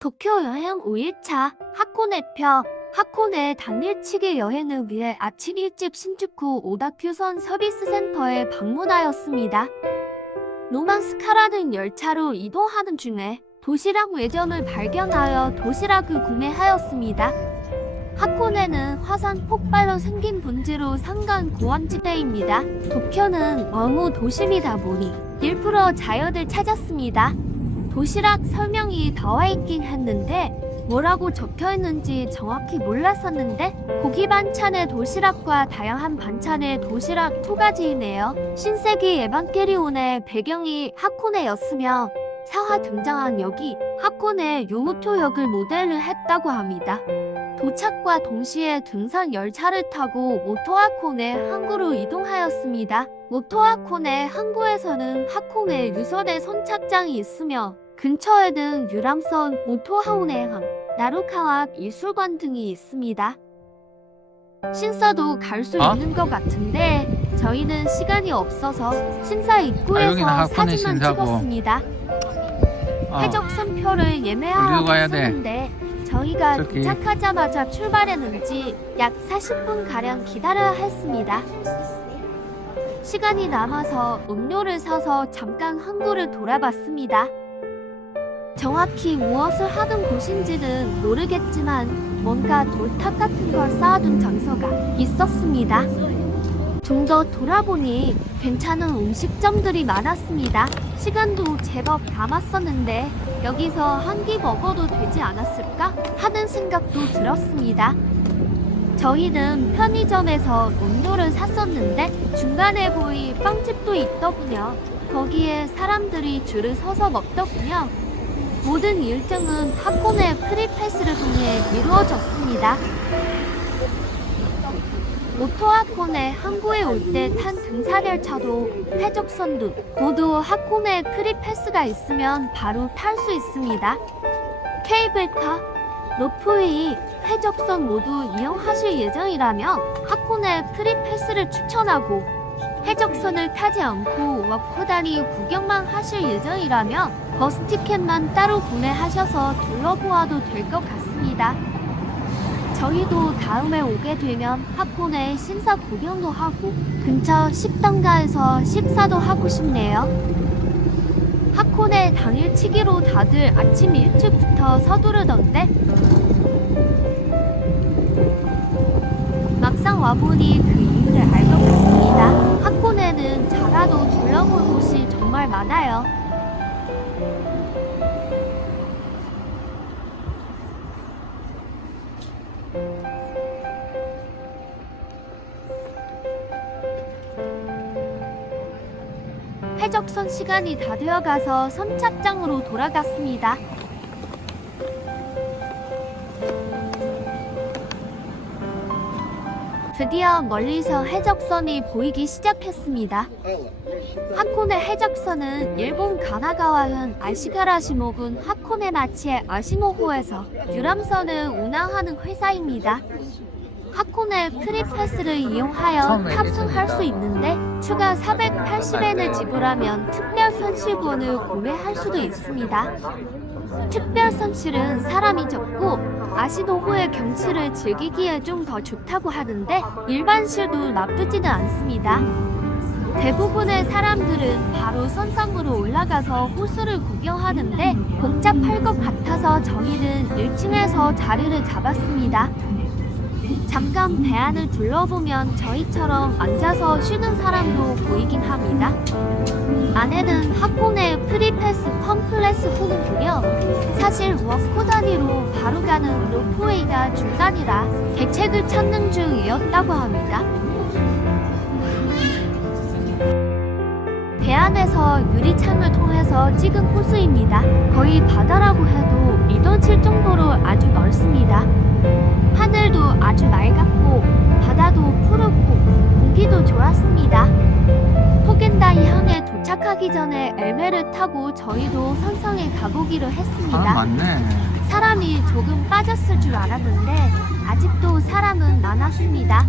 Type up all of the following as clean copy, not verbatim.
도쿄 여행 5일차 하코네표. 하코네 당일치기 여행을 위해 아침 일찍 신주쿠 오다큐선 서비스 센터에 방문하였습니다. 로만스카라는 열차로 이동하는 중에 도시락 매점을 발견하여 도시락을 구매하였습니다. 하코네는 화산 폭발로 생긴 분지로 상간 고원지대입니다. 도쿄는 너무 도심이다 보니 일부러 자연을 찾았습니다. 도시락 설명이 나와있긴 했는데 뭐라고 적혀있는지 정확히 몰랐었는데 고기 반찬의 도시락과 다양한 반찬의 도시락 2가지이네요. 신세기 에반게리온의 배경이 하코네였으며 사화 등장한 역이 하코네 요무토역을 모델을 했다고 합니다. 도착과 동시에 등산 열차를 타고 모토하코네 항구로 이동하였습니다. 모토하코네 항구에서는 하코네 유선의 선착장이 있으며 근처에는 유람선 모토하코네항, 나루카와 미술관 등이 있습니다. 신사도 갈 수 있는 것 같은데 저희는 시간이 없어서 신사 입구에서 사진만 찍었습니다. 해적선표를 예매하고 있었는데 저희가 도착하자마자 출발했는지 약 40분가량 기다려야 했습니다. 시간이 남아서 음료를 사서 잠깐 항구를 돌아봤습니다. 정확히 무엇을 하던 곳인지는 모르겠지만 뭔가 돌탑 같은 걸 쌓아둔 장소가 있었습니다. 좀 더 돌아보니 괜찮은 음식점들이 많았습니다. 시간도 제법 남았었는데 여기서 한 끼 먹어도 되지 않았을까 하는 생각도 들었습니다. 저희는 편의점에서 음료를 샀었는데 중간에 보이 빵집도 있더군요. 거기에 사람들이 줄을 서서 먹더군요. 모든 일정은 하코네 프리패스를 통해 이루어졌습니다. 모토하코네 항구에 올 때 탄 등산열차도 해적선도 모두 하코네 프리패스가 있으면 바로 탈 수 있습니다. 케이블카, 로프웨이, 해적선 모두 이용하실 예정이라면 하코네 프리패스를 추천하고 해적선을 타지 않고 워커다니 구경만 하실 예정이라면 버스 티켓만 따로 구매하셔서 둘러보아도 될 것 같습니다. 저희도 다음에 오게 되면 하코네 신사 구경도 하고 근처 식당가에서 식사도 하고 싶네요. 하코네 당일치기로 다들 아침 일찍부터 서두르던데 막상 와보니 그 이유를 알 것 같습니다. 하코네는 작아도 둘러볼 곳이 정말 많아요. 해적선 시간이 다 되어가서 선착장으로 돌아갔습니다. 드디어 멀리서 해적선이 보이기 시작했습니다. 하코네 해적선은 일본 가나가와현 아시가라시모군 하코네마치의 아시모호에서 유람선을 운항하는 회사입니다. 하코네 프리패스를 이용하여 탑승할 수 있는데 추가 480엔을 지불하면 특별 선실권을 구매할 수도 있습니다. 특별 선실은 사람이 적고 아시노호의 경치를 즐기기에 좀 더 좋다고 하는데 일반실도 나쁘지는 않습니다. 대부분의 사람들은 바로 선상으로 올라가서 호수를 구경하는데 복잡할 것 같아서 저희는 1층에서 자리를 잡았습니다. 잠깐 배 안을 둘러보면 저희처럼 앉아서 쉬는 사람도 보이긴 합니다. 안에는 하코네 프리패스 컴플렉스 홈이고요. 사실 워커 단위로 바로 가는 로프웨이가 중단이라 대책을 찾는 중이었다고 합니다. 배 안에서 유리창을 통해서 찍은 호수입니다. 거의 바다라고 해도 믿어질 정도로 아주 넓습니다. 하늘도 아주 맑았고 바다도 푸르고 공기도 좋았습니다. 토겐다이 항에 도착하기 전에 엘베를 타고 저희도 선성에 가보기로 했습니다. 맞네. 사람이 조금 빠졌을 줄 알았는데 아직도 사람은 많았습니다.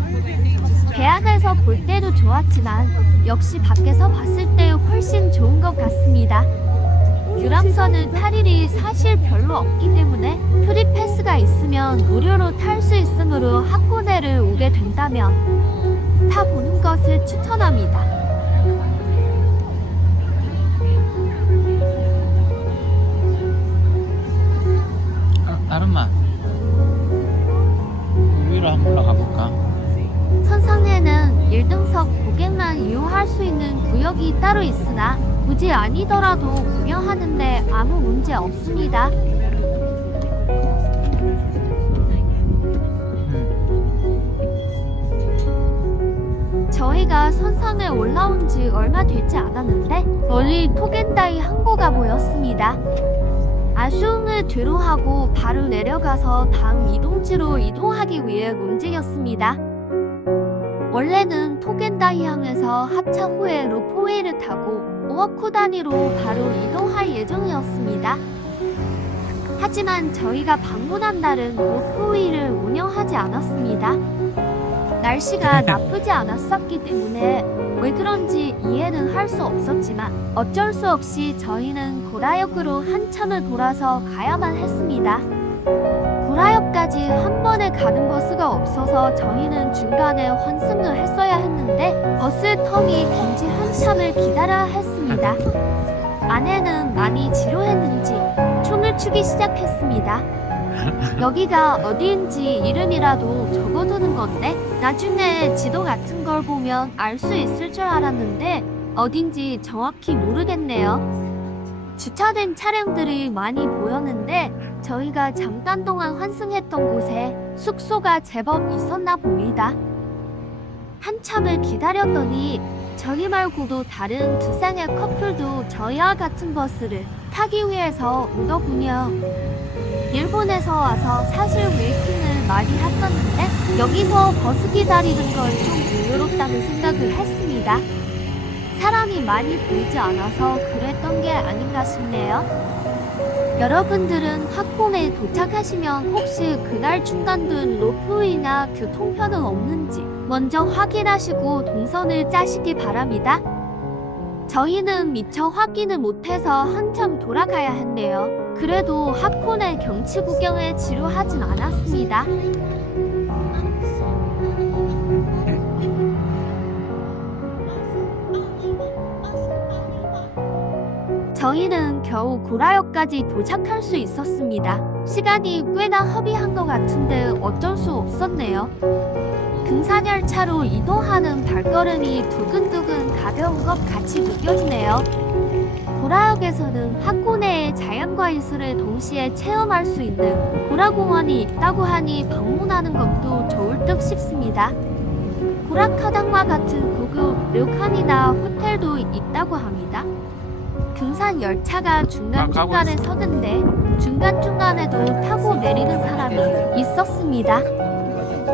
배 안에서 볼 때도 좋았지만 역시 밖에서 봤을 때 훨씬 좋은 것 같습니다. 유람선은 탈 일이 사실 별로 없기 때문에 프리 패스가 있으면 무료로 탈 수 있으므로 하코네를 오게 된다면 타보는 것을 추천합니다. 아름마, 위로 한번 올라가 볼까? 선상에는 1등석 고객만 이용할 수 있는 구역이 따로 있으나 굳이 아니더라도 구경하는데 아무 문제 없습니다. 저희가 선상에 올라온 지 얼마 되지 않았는데 멀리 토겐다이 항구가 보였습니다. 아쉬움을 뒤로하고 바로 내려가서 다음 이동지로 이동하기 위해 움직였습니다. 원래는 토겐다이 항에서 하차 후에 로프웨이를 타고 오어쿠 단위로 바로 이동할 예정이었습니다. 하지만 저희가 방문한 날은 로프웨이를 운영하지 않았습니다. 날씨가 나쁘지 않았었기 때문에 왜 그런지 이해는 할 수 없었지만 어쩔 수 없이 저희는 고라역으로 한참을 돌아서 가야만 했습니다. 고라역까지 한 번에 가는 버스가 없어서 저희는 중간에 환승을 했어야 했는데 버스 텀이 긴지 한참을 기다려야 했습니다. 아내는 많이 지루했는지 춤을 추기 시작했습니다. 여기가 어디인지 이름이라도 적어두는 건데 나중에 지도 같은 걸 보면 알 수 있을 줄 알았는데 어딘지 정확히 모르겠네요. 주차된 차량들이 많이 보였는데 저희가 잠깐 동안 환승했던 곳에 숙소가 제법 있었나 봅니다. 한참을 기다렸더니 저희 말고도 다른 두 쌍의 커플도 저희와 같은 버스를 타기 위해서 오더군요. 일본에서 와서 사실 웨이팅을 많이 했었는데 여기서 버스 기다리는 건 좀 의외롭다는 생각을 했습니다. 사람이 많이 보이지 않아서 그랬던 게 아닌가 싶네요. 여러분들은 하코네에 도착하시면 혹시 그날 중단된 로프웨이나 교통편은 없는지 먼저 확인하시고 동선을 짜시기 바랍니다. 저희는 미처 확인을 못해서 한참 돌아가야 했네요. 그래도 하코네 경치 구경에 지루하진 않았습니다. 저희는 겨우 고라역까지 도착할 수 있었습니다. 시간이 꽤나 허비한 것 같은데 어쩔 수 없었네요. 등산열차로 이동하는 발걸음이 두근두근 가벼운 것 같이 느껴지네요. 고라역에서는 하코네의 자연과 이슬을 동시에 체험할 수 있는 고라공원이 있다고 하니 방문하는 것도 좋을 듯 싶습니다. 고라카당과 같은 고급 료칸이나 호텔도 있다고 합니다. 등산 열차가 중간중간에 서는데 중간중간에도 타고 내리는 사람이 있었습니다.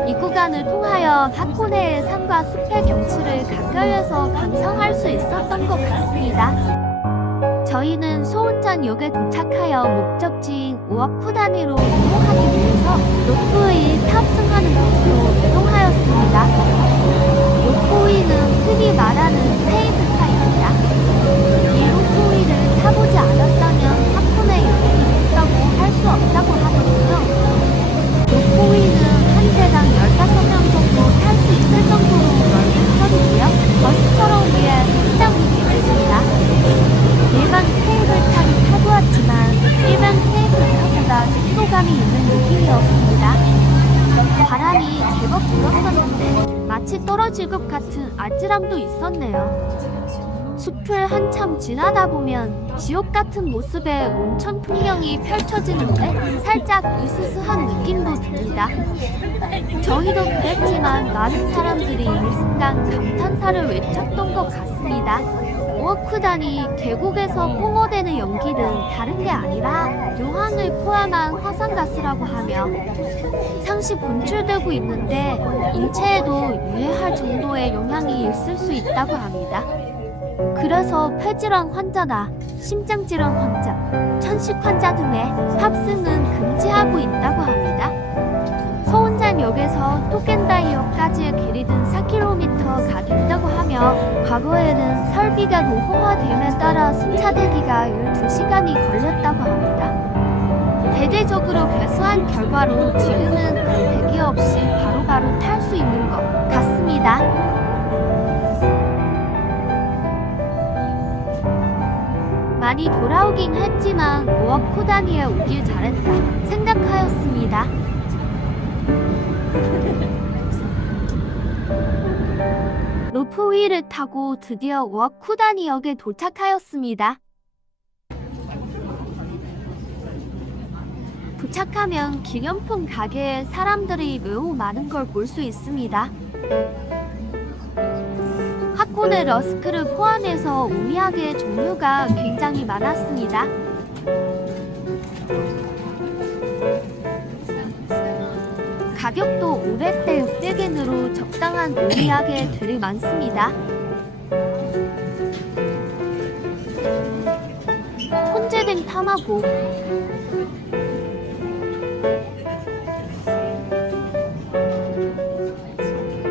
이 구간을 통하여 하코네의 산과 숲의 경치를 가까이에서 감상할 수 있었던 것 같습니다. 저희는 소운전역에 도착하여 목적지인 우어쿠 단위로 이동하기 위해서 로프웨이에 탑승하는 곳으로 이동하였습니다. 로프웨이는 흔히 말하는 케이블카입니다. 이 로프웨이를 타보지 않았다면 하코네 여행이 있다고 할 수 없다고 하거든요. 로프웨이는 한 대당 15명 정도 탈 수 있을 정도로 넓은 편이고요. 버스처럼 위에 승장문이 있습니다. 일반 케이블카를 타보았지만 일반 케이블카보다 속도감이 있는 느낌이었습니다. 바람이 제법 불었었는데 마치 떨어질 것 같은 아찔함도 있었네요. 숲을 한참 지나다 보면 지옥 같은 모습의 온천 풍경이 펼쳐지는데 살짝 으스스한 느낌도 듭니다. 저희도 그랬지만 많은 사람들이 일순간 감탄사를 외쳤던 것 같습니다. 오어쿠단이 계곡에서 뿜어대는 연기는 다른 게 아니라 요한을 포함한 화산가스라고 하며 상시 분출되고 있는데 인체에도 유해할 정도의 영향이 있을 수 있다고 합니다. 그래서 폐질환 환자나 심장질환 환자, 천식 환자 등의 탑승은 금지하고 있다고 합니다. 서운장역에서 토겐다이역까지의 길이는 4km가 된다고 하며 있으며 과거에는 설비가 노후화됨에 따라 승차되기가 12시간이 걸렸다고 합니다. 대대적으로 개수한 결과로 지금은 큰 대기 없이 바로바로 탈 수 있는 것 같습니다. 많이 돌아오긴 했지만 5억 호 단위에 오길 잘했다 생각하였습니다. 로프휠을 타고 드디어 5억 호 단위역에 도착하였습니다. 도착하면 기념품 가게에 사람들이 매우 많은 걸 볼 수 있습니다. 하코네 러스크를 포함해서 오미야게 종류가 굉장히 많았습니다. 가격도 500대 600엔으로 적당한 오미야게들이 많습니다. 혼재된 타마고,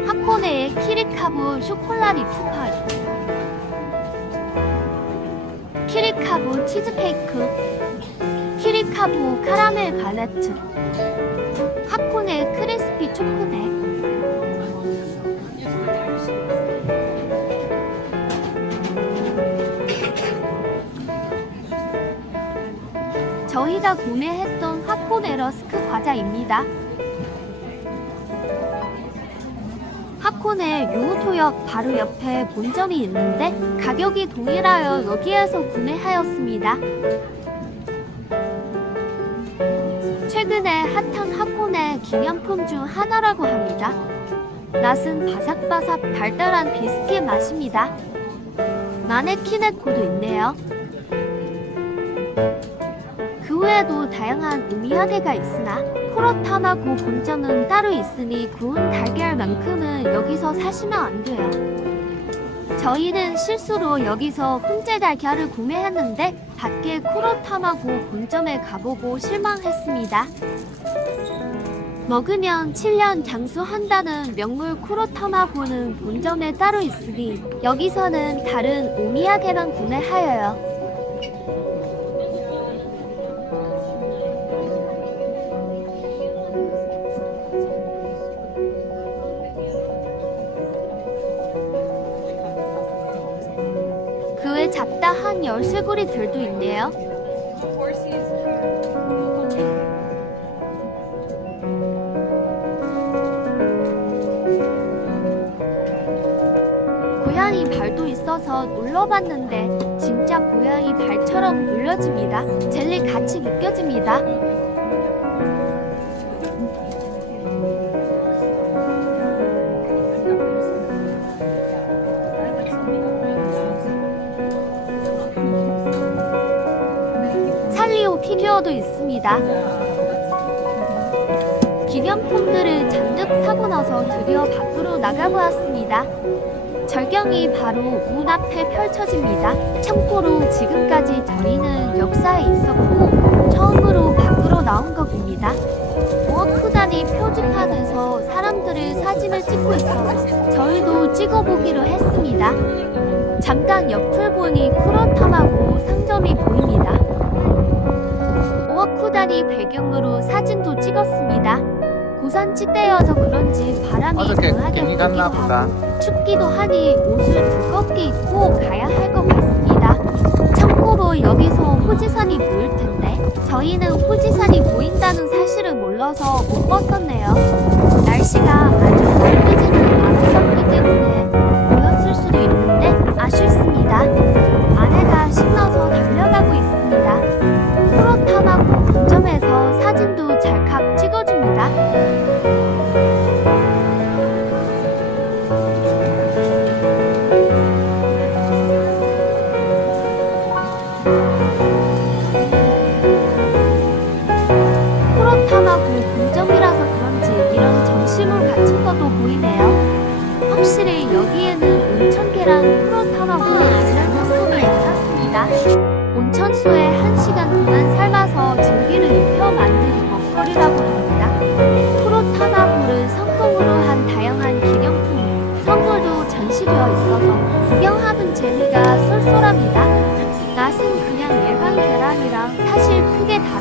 하코네의 키리카부 쇼콜라 리프파이, 키리카부 치즈케이크, 키리카부 카라멜 갈레트, 하코네 크리스피 초코백, 저희가 구매했던 하코네 러스크 과자입니다. 하코네 요토역 바로 옆에 본점이 있는데 가격이 동일하여 여기에서 구매하였습니다. 최근에 핫한 하코네 기념품 중 하나라고 합니다. 맛은 바삭바삭 달달한 비스킷 맛입니다. 마네키네코도 있네요. 그 외에도 다양한 오미야게가 있으나 쿠로타마고 본점은 따로 있으니 구운 달걀만큼은 여기서 사시면 안 돼요. 저희는 실수로 여기서 훈제 달걀을 구매했는데 밖에 쿠로타마고 본점에 가보고 실망했습니다. 먹으면 7년 장수한다는 명물 쿠로타마고는 본점에 따로 있으니 여기서는 다른 오미야게만 구매하여요. 그 외 잡다한 열쇠고리들도 있네요. 고양이 발도 있어서 눌러봤는데 진짜 고양이 발처럼 눌려집니다. 젤리 같이 느껴집니다. 살리오 피규어도 있습니다. 기념품들을 잔뜩 사고 나서 드디어 밖으로 나가보았습니다. 절경이 바로 문 앞에 펼쳐집니다. 참고로 지금까지 저희는 역사에 있었고 처음으로 밖으로 나온 것입니다. 5억 호 단위 표지판에서 사람들이 사진을 찍고 있어서 저희도 찍어보기로 했습니다. 잠깐 옆을 보니 쿠로타마고 상점이 보입니다. 5억 호 단위 배경으로 사진도 찍었습니다. 고산지대여서 그런지 바람이 어저께 강하게 괜히 불기도 갔나 보다. 하고 춥기도 하니 옷을 두껍게 입고 가야 할 것 같습니다. 참고로 여기서 호지산이 보일 텐데 저희는 호지산이 보인다는 사실을 몰라서 못 봤었네요. 날씨가 아주 맑지는 않았었기 때문에 보였을 수도 있는데 아쉽습니다. 아내가 신나서 달려가고 있습니다. 쿠로타마고 본점에서 사진도 찰칵 찍어줍니다. 쿠로타마고 본점이라서 그런지 이런 전시물 같은 것도 보이네요. 확실히 여기에는 온천계랑 쿠로타마고에 관련 상품이 많았습니다. 온천수에 1시간 동안 삶아서 증기를 입혀 만든 먹거리라고 합니다. 쿠로타마고를 성공으로 한 다양한 기념품, 선물도 전시되어 있어서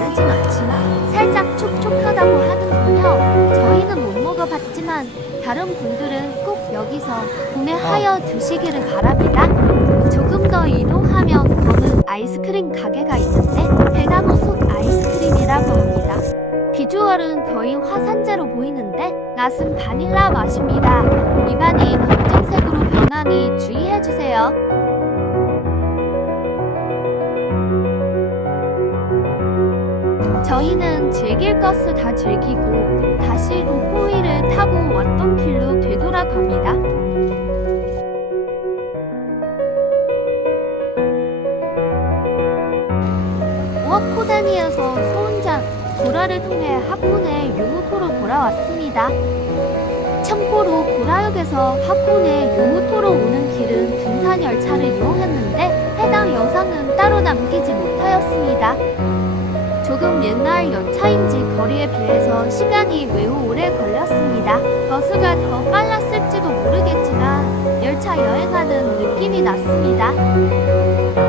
달진 않지만 살짝 촉촉하다고 하는군요. 저희는 못 먹어봤지만 다른 분들은 꼭 여기서 구매하여 드시기를 바랍니다. 조금 더 이동하면 더는 아이스크림 가게가 있는데 대나무 숲 아이스크림이라고 합니다. 비주얼은 거의 화산재로 보이는데 맛은 바닐라 맛입니다. 입안이 검정색으로 변하니 주의해주세요. 저희는 즐길 것을 다 즐기고 다시 로프웨이를 타고 왔던 길로 되돌아갑니다. 오아코다니에서 소운장 도라를 통해 하코네 요무토로 돌아왔습니다. 참고로 고라역에서 하코네 요무토로 오는 길은 등산 열차를 이용했는데 해당 영상은 따로 남기지 못하였습니다. 조금 옛날 열차인지 거리에 비해서 시간이 매우 오래 걸렸습니다. 버스가 더 빨랐을지도 모르겠지만 열차 여행하는 느낌이 났습니다.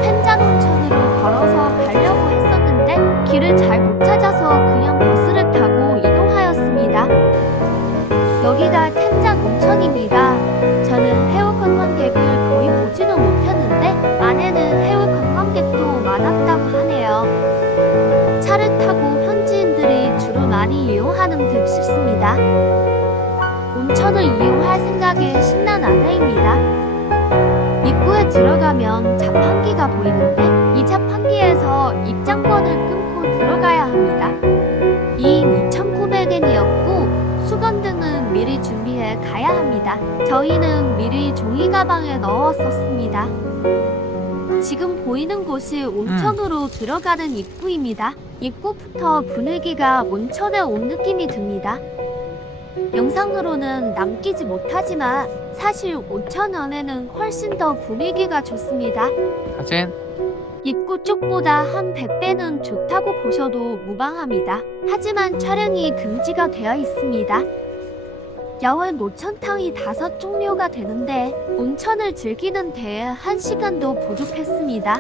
펜장온천으로 걸어서 가려고 했었는데 길을 잘 못 찾아서 그냥 버스를 타고 이동하였습니다. 여기가 텐장 온천입니다. 저는 해외 관광객을 거의 보지는 못했는데 안에는 해외 관광객도 많았다고 하네요. 차를 타고 현지인들이 주로 많이 이용하는 듯 싶습니다. 온천을 이용할 생각에 신난 아내입니다. 입구에 들어가면 자판기가 보이는데 이 자판기에서 입장권을 끊고 들어가야 합니다. 이인 2,900엔이었고 수건등은 미리 준비해 가야 합니다. 저희는 미리 종이 가방에 넣었었습니다. 지금 보이는 곳이 온천으로 들어가는 입구입니다. 입구부터 분위기가 온천에 온 느낌이 듭니다. 영상으로는 남기지 못하지만 사실 온천 안에는 훨씬 더 분위기가 좋습니다. 사진? 입구 쪽보다 한 100배는 좋다고 보셔도 무방합니다. 하지만 촬영이 금지가 되어 있습니다. 야외 노천탕이 5종류가 되는데 온천을 즐기는 데에 1시간도 부족했습니다.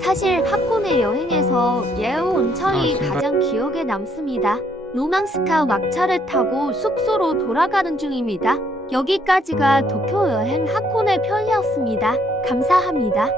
사실 하코네 여행에서 예우 온천이 가장 기억에 남습니다. 로망스카 막차를 타고 숙소로 돌아가는 중입니다. 여기까지가 도쿄 여행 하코네 편이었습니다. 감사합니다.